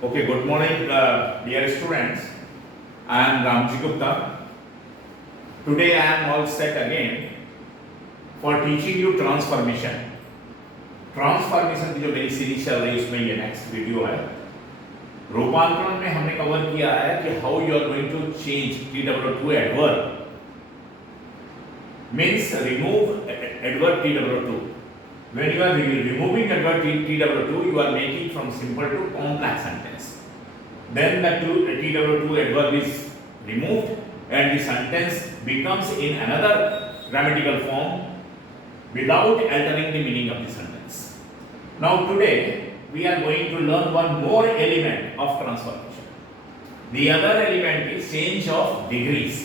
Okay, good morning, dear students. I am Ramji Gupta. Today I am all set again for teaching you transformation. Transformation की जो मेरी series चल रही है उसमें ये नेक्स्ट वीडियो है। रूपांतरण में हमने कवर किया है कि how you are going to change TW2 adverb means remove adverb TW2. When you are removing adverb TW2, you are making from simple to complex sentence. Then the TW2 adverb is removed and the sentence becomes in another grammatical form without altering the meaning of the sentence. Now today we are going to learn one more element of transformation. The other element is change of degrees.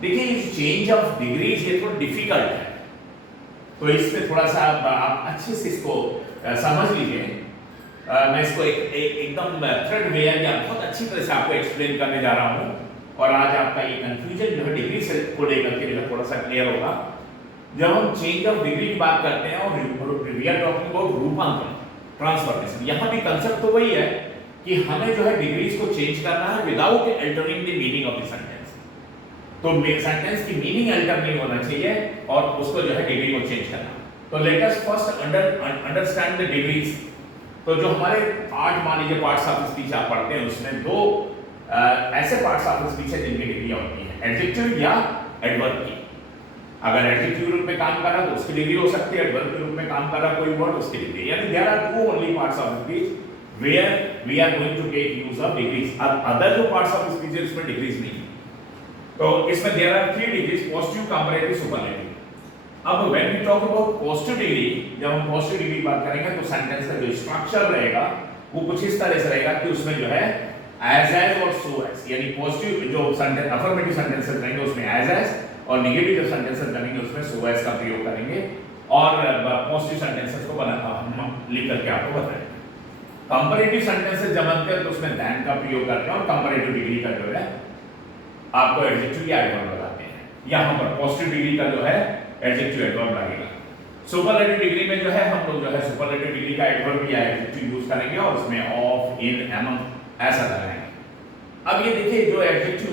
देखिए ये change of degrees ये थोड़ा difficult है, तो इसमें थोड़ा सा आप अच्छे से इसको समझ लीजिए। मैं इसको एकदम थ्रेड वेयर या बहुत अच्छी तरह से आपको एक्सप्लेन करने जा रहा हूँ और आज आपका ये कंफ्यूजन जो है डिग्री से को लेकर के जो है थोड़ा सा क्लियर होगा। जब हम चेंज ऑफ डिग्री की बात करते हैं और वी आर टॉकिंग अबाउट रूपांतरण ट्रांसफॉर्मेशन, यहाँ भी कंसेप्ट तो वही है कि हमें जो है डिग्रीज को चेंज करना है without altering the meaning of the sentence. तो सेंटेंस की मीनिंग अल्टर नहीं होना चाहिए और उसको जो है डिग्री को चेंज करना। तो let us first understand the degrees. तो जो हमारे पार्ट, मान लीजिए पार्ट्स ऑफ स्पीच आप पढ़ते हैं, उसमें दो ऐसे पार्ट्स ऑफ स्पीच है जिनकी डिग्रियां होती हैं, एडजेक्टिव या एडवर्ब की। अगर एडजेक्टिव रूप में काम कर रहा तो उसकी डिग्री हो सकती है, एडवर्ब के रूप में काम कर रहा कोई वर्ड उसकी डिग्री। यानी there are two only parts of speech where we are going to take use of degrees. Other जो पार्ट्स ऑफ स्पीच है उसमें डिग्रीज नहीं। तो इसमें there are three degrees, positive, comparative, superlative. अब when we talk about positive degree, जब हम positive degree की बात करेंगे तो सेंटेंस का जो स्ट्रक्चर रहेगा वो कुछ इस तरह से रहेगा कि उसमें जो है एज और सो एज, यानी पॉजिटिव जो सेंटेंस अफर्मेटिव सेंटेंसेस रहेंगे उसमें एज और नेगेटिव जो सेंटेंसेस बनेंगे उसमें सो एज का प्रयोग करेंगे और पॉजिटिव सेंटेंसेस को हम लिख करके आपको बताएंगे। कंपैरेटिव सेंटेंसेस जब बनते हैं तो उसमें दैन का प्रयोग करते हैं और कंपैरेटिव डिग्री का जो है आपको एडजेक्टिव या एडवर्ब लगाते हैं। यहां पर पॉजिटिव डिग्री का जो है एडजेक्टिव एडवर्ब लगेगा। सुपरलेटिव डिग्री में जो है हम लोग जो है सुपरलेटिव डिग्री का एडवर्ब या एडजेक्टिव यूज करेंगे और उसमें ऑफ, इन, एमंग ऐसा लगाएंगे। अब ये देखिए जो एडजेक्टिव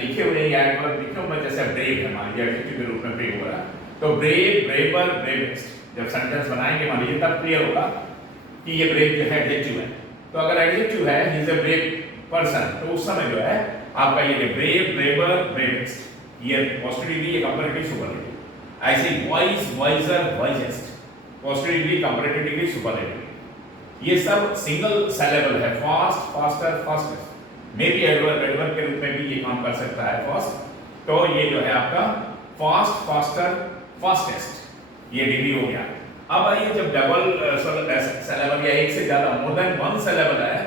लिखे हुए या एडवर्ब लिखे हुए जैसे ब्रेव है, मान लीजिए एडजेक्टिव के रूप में प्रयोग हो रहा है, तो ब्रेव, ब्रेवर, ब्रेवेस्ट जब सेंटेंस बनाएंगे मान लीजिए तब क्लियर होगा कि ये ब्रेव जो है एडजेक्टिव है। तो अगर एडजेक्टिव है he is a brave person, तो उस समय जो है आपका ये ब्रेव, ब्रेवर, ब्रेवेस्ट ये पॉजिटिव डिग्री, ये कंपैरेटिव, सुपरलेटिव। ऐसे voice, Voyager, वॉइजेस्ट, positive degree, comparative degree, superlative. ये सब सिंगल सिलेबल है, fast, faster, fastest. May be adverb, adverb के रूप में भी ये काम कर सकता है फास्ट। तो ये जो है आपका फास्ट, फास्टर, फास्टेस्ट ये डिग्री हो गया। अब आइए जब डबल सिलेबल या एक से ज्यादा मोर देन वन सिलेबल है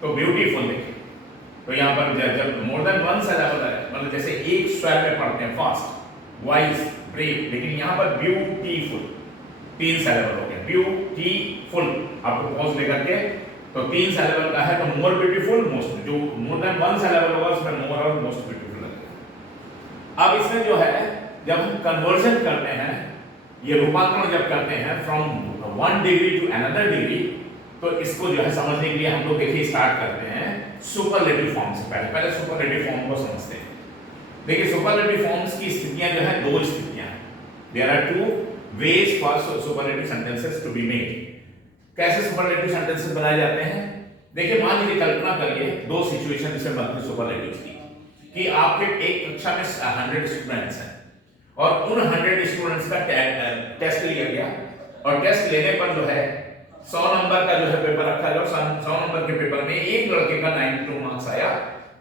तो ब्यूटीफुल देखिए। तो यहाँ पर जब मोर देन वन सिलेबल है, मतलब जैसे एक स्वर में पढ़ते हैं फास्ट, वाइज, ब्रेव, लेकिन यहाँ पर ब्यूटीफुल तीन सिलेबल हो गया। ब्यूटीफुल आपको पॉज लेकर के, तो तीन सिलेबल का है तो मोर ब्यूटीफुल, मोस्ट, जो मोर देन वन सिलेबल होगा उसमें मोर और मोस्ट ब्यूटीफुल लगेगा। अब इसमें जो है जब हम कन्वर्जन करते हैं, ये रूपांतरण जब करते हैं from one degree to another degree, तो इसको जो है समझने के लिए हम लोग देखिए स्टार्ट करते हैं सुपरलेटिव फॉर्म से। पहले सुपरलेटिव फॉर्म को समझते हैं। देखिए सुपरलेटिव फॉर्म्स की स्थितियां जो है दो स्थितियां हैं। There are two ways for superlative sentences to be made. कैसे सुपरलेटिव सेंटेंसेस बनाए जाते हैं? देखिए मान लीजिए कल्पना करिए दो सिचुएशन इसमें बनती सुपरलेटिव्स की, कि आपके एक कक्षा में 100 स्टूडेंट्स हैं और उन 100 स्टूडेंट्स का टेस्ट लिया गया और टेस्ट लेने पर जो है 100 नंबर का जो है पेपर रखा है और 100 नंबर के पेपर में एक लड़के का 92 मार्क्स आया,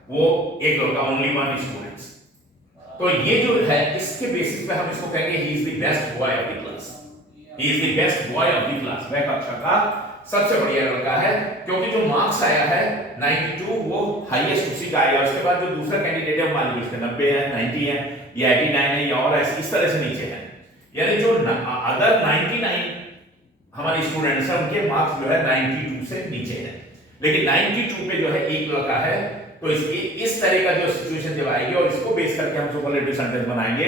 वो एक लड़का, ओनली वन स्टूडेंट्स। तो ये जो है इसके बेसिस पे हम इसको कहेंगे he is the best boy of the class. He is the best boy of the class, वह कक्षा का सबसे बढ़िया लड़का है, क्योंकि जो मार्क्स आया है 92 वो हाईएस्ट उसी का आया। उसके बाद जो दूसरा कैंडिडेट है मान लीजिए उसके 90 है, 90 है या 89 है या और इस तरह से नीचे है। यानी जो अदर 99 हमारे स्टूडेंट्स हैं उनके मार्क्स जो है 92 से नीचे है, लेकिन 92 पे जो है एक लड़का है। तो इस तरह का जो सिचुएशन जब आएगी और इसको बेस करके हम सुपरलेटिव सेंटेंस बनाएंगे,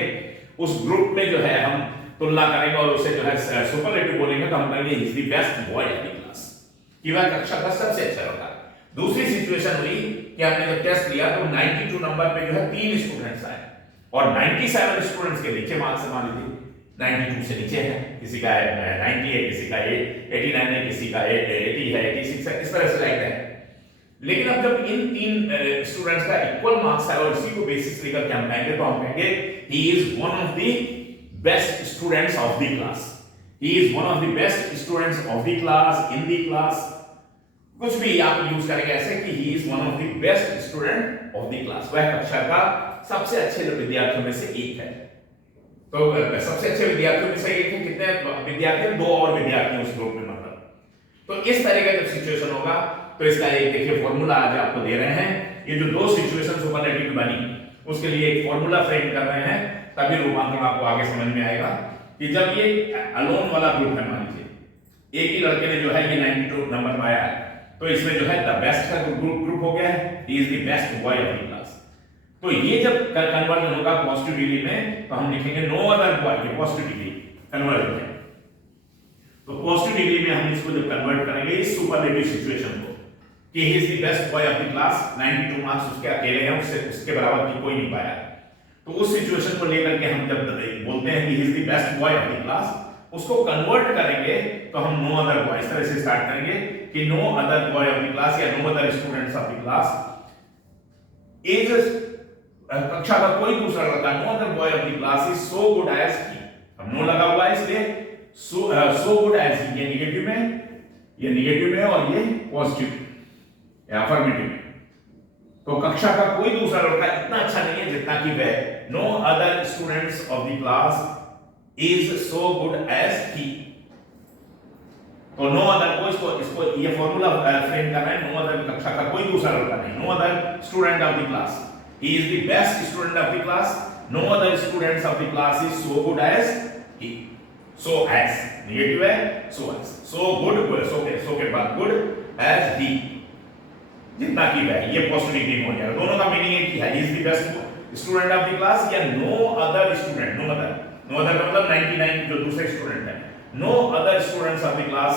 उस ग्रुप में जो है हम तुलना करेंगे और उसे जो है सुपरलेटिव बोलेंगे तो हम कहेंगे he is the best boy of the class. कि वह कक्षा का सबसे अच्छा लड़का। दूसरी सिचुएशन हुई कि हमने जब टेस्ट लिया तो 92 नंबर पे जो है 3 स्टूडेंट्स आए और 97 स्टूडेंट्स के नीचे मार्क्स मान लीजिए 92 से नीचे है, किसी का 90 है, किसी का 89 है, किसी का 80 है, 86 है, इस तरह से लाइक है। लेकिन अब जब इन 3 स्टूडेंट्स का इक्वल मार्क्स है और इसी को बेसिस लेकर के हम कहेंगे तो हम कहेंगे he is one of the best students of the class, he is one of the best students of the class, in the class, कुछ भी आप यूज करेंगे ऐसे कि he is one of the best student of the class, वह कक्षा का सबसे अच्छे विद्यार्थियों में से एक है। तो सबसे अच्छे विद्यार्थियों में से एक है, कितने विद्यार्थी? 2 और विद्यार्थी उस ग्रुप में, मतलब। तो इस तरह का जब सिचुएशन होगा तो इसका एक देखिए फॉर्मूला आज आपको दे रहे हैं। ये जो 2 सिचुएशन सुपरलेटिव में बनी उसके लिए एक फॉर्मूला फ्रेम कर रहे हैं, तभी रूपांतरण आपको आगे समझ में आएगा कि जब ये अलोन वाला ग्रुप है, मान लीजिए एक ही लड़के ने जो है ये 92 नंबर पाया है, तो इसमें जो है द बेस्ट का ग्रुप हो गया है, he is the best boy of the class. तो ये जब कन्वर्जन होगा पॉजिटिव डिग्री में तो हम लिखेंगे नो अदर बॉय, ये पॉजिटिव डिग्री कन्वर्जन है। तो पॉजिटिव डिग्री में हम इसको जब कन्वर्ट करेंगे इस सुपरलेटिव सिचुएशन को कि he is the best boy of the class, 92 marks उसके अकेले हैं, उसके बराबर की कोई नहीं पाया, तो उस सिचुएशन को लेकर के हम जब बोलते हैं कि he is the best boy of the class, उसको कन्वर्ट करेंगे तो हम नो अदर बॉय इस तरह से स्टार्ट करेंगे कि no other boy of the class या no other students of the class is, कक्षा का कोई दूसरा लड़का, no other boy of the class is so good as he, अब नो लगा हुआ है इसलिए सो गुड एज ही, ये नेगेटिव में, ये नेगेटिव में और ये पॉजिटिव या अफर्मेटिव में। तो कक्षा का कोई दूसरा लड़का इतना अच्छा नहीं है जितना कि वह, no other students of the class is so good as he. तो नो अदर को इसको ये फॉर्मूला फ्रेम कर रहे हैं, नो अदर कक्षा का कोई दूसरा लड़का नहीं, no other student of the class, he is the best student of the class, no other students of the class is so good as he. So as negative है, सो गुड, सो के बाद good as ही, जितना की वह, ये positive degree हो जाएगा। दोनों का मीनिंग एक ही है, he is the best student of the class या no other student, no other का मतलब 99 जो दूसरे स्टूडेंट है, no other students of the class,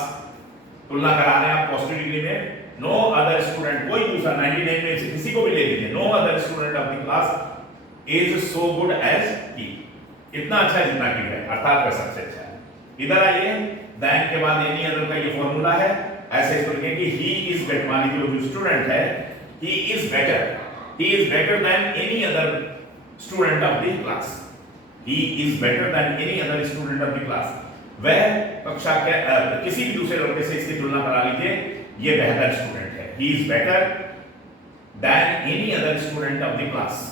तुलना करा रहे हैं आप पॉजिटिव डिग्री में, नो अदर स्टूडेंट कोई दूसरा 99 में से किसी को भी ले लीजिए, no other student of the class is so good as he, इतना अच्छा है जितना कि है, अर्थात वह सबसे अच्छा है। इधर आइए, देन के बाद एनी अदर का ये फॉर्मूला है, ऐसे इसको लिखेंगे कि ही इज बेटर, मान लीजिए जो स्टूडेंट है he is better than any other student of the class, he is better than any other student of the class, वह कक्षा के किसी भी दूसरे लड़के से इसकी तुलना करा लीजिए, ये बेहतर स्टूडेंट है, he is better than any other student of the class,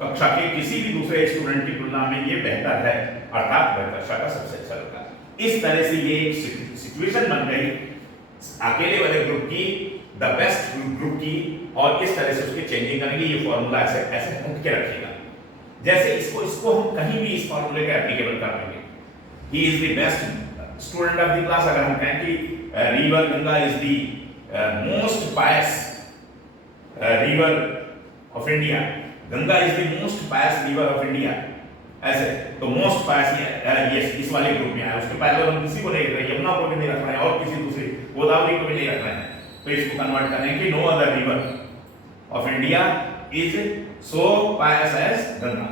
कक्षा के किसी भी दूसरे स्टूडेंट की तुलना में ये बेहतर है, अर्थात वह कक्षा का सबसे अच्छा लड़का। इस तरह से ये एक सिचुएशन बन गई अकेले वाले ग्रुप की, द बेस्ट ग्रुप की, और इस तरह से उसकी चेंजिंग करेंगे। ये फॉर्मूला ऐसे उठ के रखिएगा, जैसे इसको हम कहीं भी इस फॉर्मूले का एप्लीकेबल कर लेंगे, he is the best student of the class. अगर हम कहें कि river Ganga is the most pious river of India, Ganga is the most pious river of India, ऐसे तो मोस्ट पायस ये इस वाले ग्रुप में आया, उसके पहले हम किसी को नहीं रख रहे, यमुना को भी नहीं रख रहे हैं और किसी दूसरी गोदावरी को भी नहीं रख रहे हैं, तो इसको कन्वर्ट करें कि no other river of India is so pious as Ganga,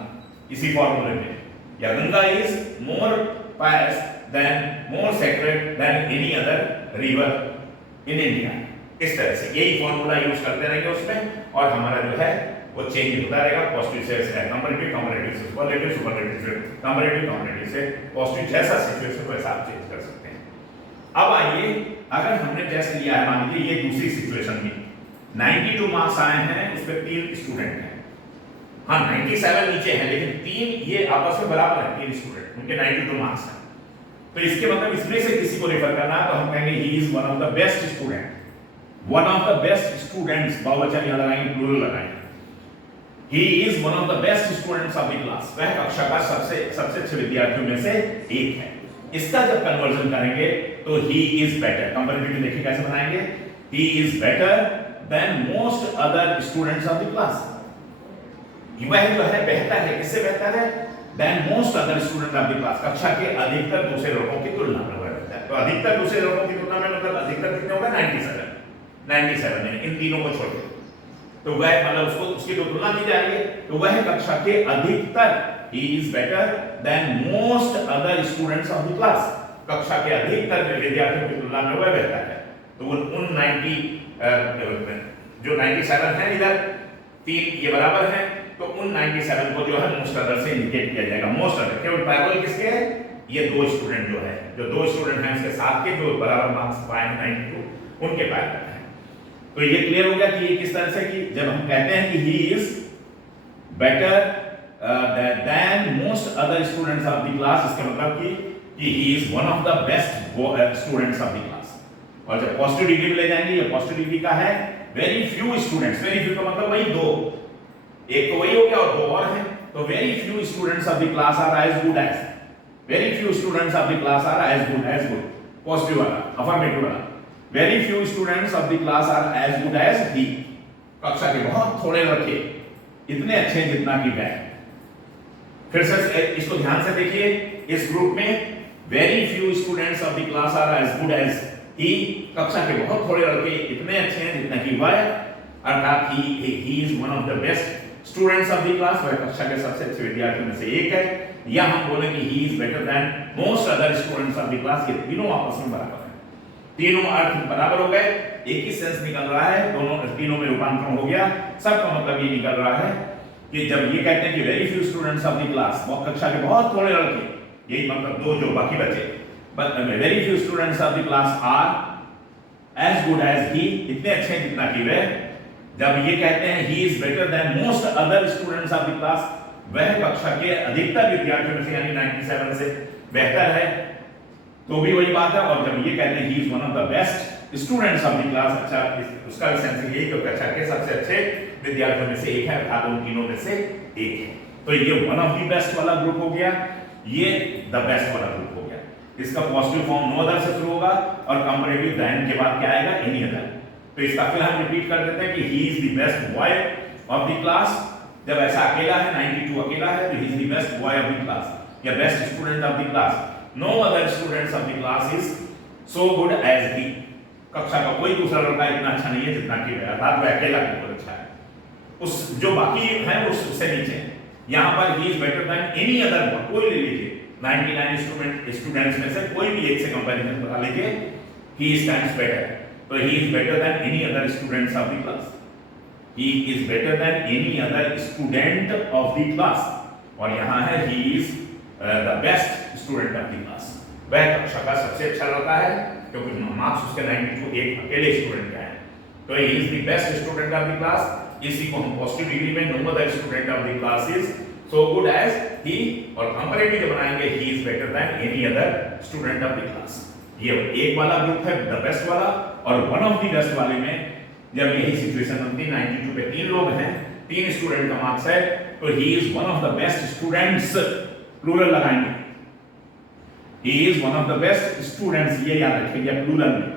इसी फॉर्मूले में, या Ganga is more pious than, more sacred than any other river in India. इस तरह से यही फॉर्मूला यूज करते रहेंगे उसमें, और हमारा जो है वो चेंज होता रहेगा, पॉजिटिव से कंपैरेटिव, कंपैरेटिव से सुपरलेटिव, सुपरलेटिव से कंपैरेटिव, कंपैरेटिव से पॉजिटिव, जैसा सिचुएशन वैसा आप चेंज कर सकते हैं। अब आइए, अगर हमने टेस्ट लिया है, मान लीजिए ये दूसरी सिचुएशन में 92 मार्क्स आए हैं, उस पर 3 स्टूडेंट हैं, हाँ 97 नीचे हैं, लेकिन 3 ये आपस में बराबर हैं, 3 स्टूडेंट, उनके 92 मार्क्स हैं, तो इसके मतलब इसमें से किसी को रेफर करना है तो हम कहेंगे he is one of the best student, one of the best students, बहुवचन यहां लगाएंगे, प्लूरल लगाएंगे, he is one of the best students of the class, वह कक्षा का सबसे अच्छे विद्यार्थियों में से एक है। इसका जब कन्वर्जन करेंगे तो ही इज बेटर, कंपैरेटिव देखिए कैसे बनाएंगे, he is better than most other students of the class, वह जो है बेहतर है, किससे बेहतर है, than most other student of the class, कक्षा के अधिकतर दूसरे लोगों की तुलना में वह बेहतर है। तो अधिकतर दूसरे लोगों की तुलना तुलना में मतलब अधिकतर कितने होगा 97 है इन तीनों को छोड़ के, तो वह मतलब उसको उसकी जो तुलना की जा रही है तो वह कक्षा के अधिकतर he is better than most other students of the class, कक्षा के अधिकतर विद्यार्थियों की तुलना में वह बेहतर है। तो उन 90 जो 97 है इधर तीन ये बराबर है, तो उन 97 को जो है मोस्ट अदर से इंडिकेट किया जाएगा। मोस्ट अदर केवल पैरेलल किसके है, ये दो स्टूडेंट जो है, जो दो स्टूडेंट हैं इसके साथ के जो बराबर मार्क्स पाए हैं 92 उनके पैरेलल है। तो ये क्लियर हो गया कि ये किस तरह से कि जब हम कहते हैं कि he is better than most other students of the class, इसका मतलब कि he is one of the best students of the class. और जब पॉजिटिव डिग्री में ले जाएंगे, ये पॉजिटिव डिग्री का है very few students, very few का मतलब वही दो, एक तो वही हो गया और दो और हैं, तो very few students of the class are as good as, very few students of the class are as good positive वाला अफर्मेटिव वाला, very few students of the class are as good as he, कक्षा के बहुत थोड़े लड़के इतने अच्छे जितना कि वह। फिर से इसको ध्यान से देखिए, इस ग्रुप में very few students of the class are as good as he, कक्षा के बहुत थोड़े लड़के इतने अच्छे हैं जितना कि वह, अर्थात ही is one of the best students of the class, वह कक्षा के सबसे अच्छे विद्यार्थियों में से एक है, या हम बोलेंगे ही is better than most other students of the class. ये तीनों आपस में बराबर हैं, तीनों अर्थ बराबर हो गए, एक ही सेंस निकल रहा है, दोनों तीनों में रूपांतरण हो गया। सबका मतलब ये निकल रहा है कि जब ये कहते हैं कि very few students of the class, कक्षा के बहुत थोड़े लड़के, यही मतलब दो जो बाकी बचे, but very few students of the class are as good as he, इतने अच्छे हैं जितना कि वह। जब ये कहते हैं ही is better than most other students of the class, वह कक्षा के अधिकतर विद्यार्थियों में से यानी 97 से बेहतर है, तो भी वही बात है। और जब ये कहते हैं ही is one of the best students of the class, अच्छा उसका सेंस यही कि कक्षा के सबसे अच्छे विद्यार्थियों में से एक है, अर्थात उन तीनों में से एक है। तो ये वन ऑफ द बेस्ट वाला ग्रुप हो गया, ये द बेस्ट वाला ग्रुप हो गया। इसका पॉजिटिव फॉर्म नो अदर से शुरू होगा और कंपैरेटिव देन के बाद क्या आएगा, एनी अदर। तो इसका फिर हम रिपीट कर देते हैं कि he is the best boy of the class. जब ऐसा अकेला है, 92 अकेला है, तो he is the best boy of the class या best student of the class. No other students of the class is so good as he, कक्षा का कोई दूसरा लड़का इतना अच्छा नहीं है जितना कि वह, अर्थात वह अकेला बिल्कुल अच्छा है, उस जो बाकी है उससे नीचे है। यहाँ पर ही is better than any other boy, कोई ले लीजिए 99 स्टूडेंट्स में से कोई भी एक से कंपैरिजन बता लीजिए, ही स्टैंड्स बेटर, तो he is better than any other students of the class, he is better than any other student of the class. और यहाँ है he is the best student of the class, वह कक्षा का सबसे अच्छा लड़का है क्योंकि मार्क्स उसके 92 एक अकेले स्टूडेंट का है, तो he is the best student of the class. इसी को हम पॉजिटिव डिग्री में no other student of the class is so good as he, और कंपैरेटिव जब बनाएंगे he is better than any other student of the class. ये एक वाला ग्रुप है द बेस्ट वाला, और वन ऑफ द बेस्ट वाले में जब यही सिचुएशन बनती है 92 पे तीन लोग हैं, तीन स्टूडेंट का मार्क्स है, तो he is one of the best students, plural लगाएंगे, he is one of the best students, ये याद रखिए प्लूरल में,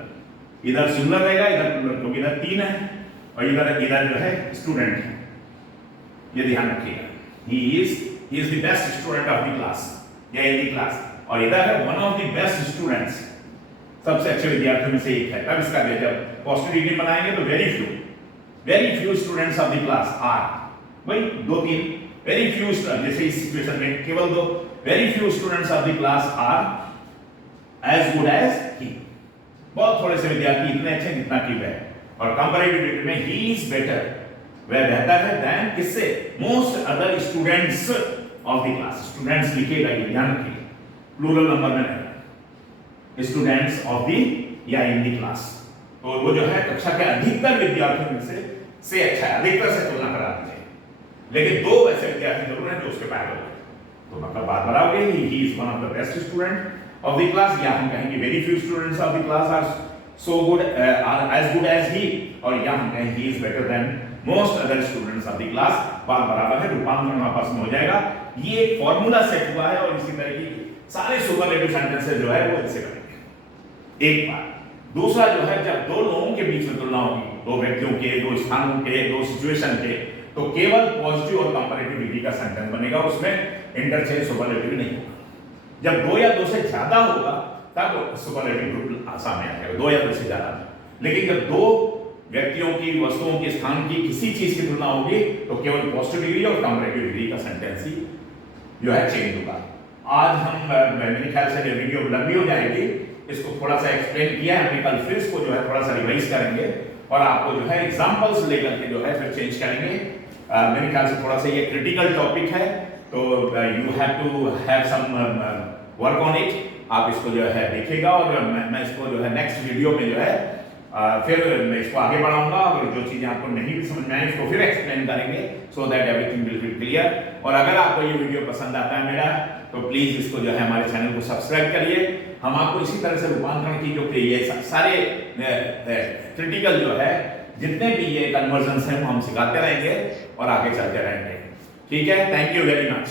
इधर सिंगुलर रहेगा इधर प्लूरल, क्योंकि इधर तीन है और इधर जो है स्टूडेंट है, ये ध्यान रखिएगा। he is the best student of the class या in the class, और इधर है one of the best students, सबसे अच्छे विद्यार्थियों में से एक है। तब इसका जब पॉजिटिव डिग्री बनाएंगे तो very few students of the class are, भाई दो तीन very few, जैसे इस सिचुएशन में केवल दो, very few students of the class are as good as he, बहुत थोड़े से विद्यार्थी इतने अच्छे जितना कि वह, और कंपैरेटिव डिग्री में he is better, वह बेहतर है देन किससे, most other students of the class. Students लिखिएगा, ये ध्यान रखिए, प्लूरल नंबर में रहेगा, स्टूडेंट्स ऑफ द या इन द क्लास। तो वो जो है कक्षा के अधिकतर विद्यार्थियों में से अच्छा है, अधिकतर से तुलना करा दीजिए, लेकिन दो वैसे विद्यार्थी जरूर हैं जो उसके पैरेलल है, तो मतलब बात बराबर है, he is one of the best student of the class, या हम कहेंगे very few students of the class are so good as good as he, और या हम कहेंगे he is better than most other students of the class. बात बराबर है, रूपांतरण आपस में हो जाएगा। ये एक फॉर्मूला सेट हुआ है और इसी तरह की सारे सुपरलेटिव सेंटेंसेस जो है वो ऐसे करेंगे। एक बात, दूसरा जो है जब दो लोगों के बीच में तुलना होगी, दो व्यक्तियों के, दो स्थानों के, दो सिचुएशन के, तो केवल पॉजिटिव और कंपैरेटिव डिग्री का सेंटेंस बनेगा, उसमें इंटरचेंज सुपरलेटिव नहीं होगा। जब दो या दो से ज्यादा होगा तब सुपरलेटिव ग्रुप सामने आ जाएगा, दो या दो से ज्यादा। लेकिन जब दो व्यक्तियों की, वस्तुओं की, स्थान की किसी चीज की तुलना होगी तो केवल पॉजिटिव डिग्री और कंपैरेटिव डिग्री का सेंटेंस ही जो है चेंज होगा। आज हम मेरे ख्याल से वीडियो लंबी हो जाएगी, इसको थोड़ा सा एक्सप्लेन किया है, हम कल फिर इसको जो है थोड़ा सा रिवाइज करेंगे और आपको जो है एग्जांपल्स लेकर के जो है फिर चेंज करेंगे। मेरे ख्याल से थोड़ा सा ये क्रिटिकल टॉपिक है, तो you have to have some work on it. आप इसको जो है देखिएगा और मैं इसको जो है नेक्स्ट वीडियो में जो है फिर मैं इसको आगे बढ़ाऊंगा और जो चीजें आपको नहीं भी समझ में आई इसको फिर एक्सप्लेन करेंगे, so that everything will be clear. और अगर आपको ये वीडियो पसंद आता है मेरा, तो प्लीज इसको जो है हमारे चैनल को सब्सक्राइब करिए। हम आपको इसी तरह से रूपांतरण की जो ये सारे क्रिटिकल जो है जितने भी ये कन्वर्जन हैं वो हम सिखाते रहेंगे और आगे चलते रहेंगे। ठीक है, थैंक यू वेरी मच।